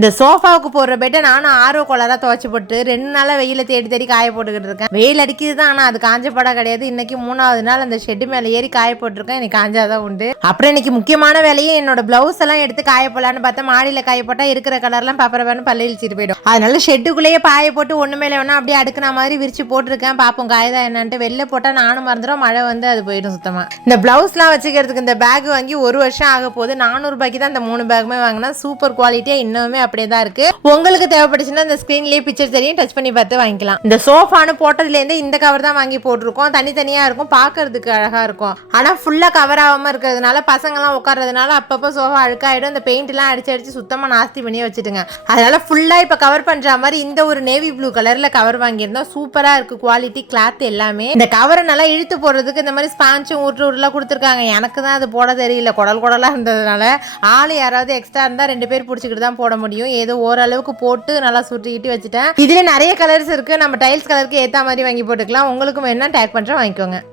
இந்த சோஃபாவுக்கு போடுற பெட்டை நானும் ஆர்வ கோளாரா துவைச்சு போட்டு 2 நாளா வெயில தேடி தேடி காய போட்டுக்கிட்டு இருக்கேன். வெயில் அடிக்குது தான், ஆனா அது காஞ்ச படம் கிடையாது. இன்னைக்கு 3வது நாள் அந்த ஷெட்டு மேல ஏறி காய போட்டிருக்கேன். இன்னைக்கு காஞ்சாதான் உண்டு. அப்புறம் இன்னைக்கு முக்கியமான வேலையே என்னோட பிளவுஸ் எல்லாம் எடுத்து காய போடலான்னு பார்த்தா மாடியில காய போட்டா இருக்கிற கலர்லாம் பப்பரவான்னு பல்ல இழிச்சிட்டு போயிடும். அதனால ஷெட்டுக்குள்ளேயே பாய போட்டு ஒண்ணு மேல வேணா அப்படியே அடுக்குன மாதிரி விரிச்சு போட்டிருக்கேன். பாப்போம் காயதான் என்னன்ட்டு. வெளில போட்டா நானும் மறந்துடும், மழை வந்து அது போயிடும் சுத்தமா. இந்த பிளவுஸ் எல்லாம் வச்சுக்கிறதுக்கு இந்த பேக் வாங்கி 1 வருஷம் ஆக போகுது. 400 ரூபாய்க்கு தான் இந்த 3 பேக்குமே வாங்கினா. சூப்பர் குவாலிட்டியா இன்னுமே அப்படியே தான் இருக்கு. உங்களுக்கு தேவைப்பட்டுச்சுன்னா இந்த ஸ்கிரீன்லயே பிக்சர் தெரியும், டச் பண்ணி பார்த்து வாங்கிக்கலாம். இந்த சோஃபான்னு போட்டதுல இருந்து இந்த கவர் தான் வாங்கி போட்டிருக்கோம். தனித்தனியா இருக்கும், பாக்குறதுக்கு அழகா இருக்கும். ஆனா ஃபுல்லா கவர் ஆகாம இருக்கிறதுனால பசங்க எல்லாம் உட்கார்றதுனால அப்பப்போ சோஃபா அழுக்காயிடும். இந்த பெயிண்ட் எல்லாம் அடிச்சு சுத்தமா நாஸ்தி பண்ணி வச்சுட்டுங்க. அதனால ஃபுல்லா இப்ப கவர் பண்ற மாதிரி இந்த ஒரு நேவி ப்ளூ கலர்ல கவர் வாங்கியிருந்தோம். சூப்பரா இருக்கு குவாலிட்டி, கிளாத் எல்லாமே. இந்த கவரை நல்லா இழுத்து போடுறதுக்கு இந்த மாதிரி ஸ்பாஞ்சும் ஊர்லாம் கொடுத்துருக்காங்க. எனக்கு தான் அது போட தெரியல, குடலா இருந்ததுனால. ஆளு யாராவது எக்ஸ்ட்ரா இருந்தா 2 பேர் பிடிச்சிக்கிட்டு தான் போட முடியும். ஏதோ ஓரளவுக்கு போட்டு நல்லா சுட்டிக்கிட்டு வச்சுட்டேன். இதுல நிறைய கலர்ஸ் இருக்கு, நம்ம டைல்ஸ் கலருக்கு ஏத்த மாதிரி வாங்கி போட்டுக்கலாம். உங்களுக்கும் வேணா டேக் பண்றேன், வாங்கிக்கோங்க.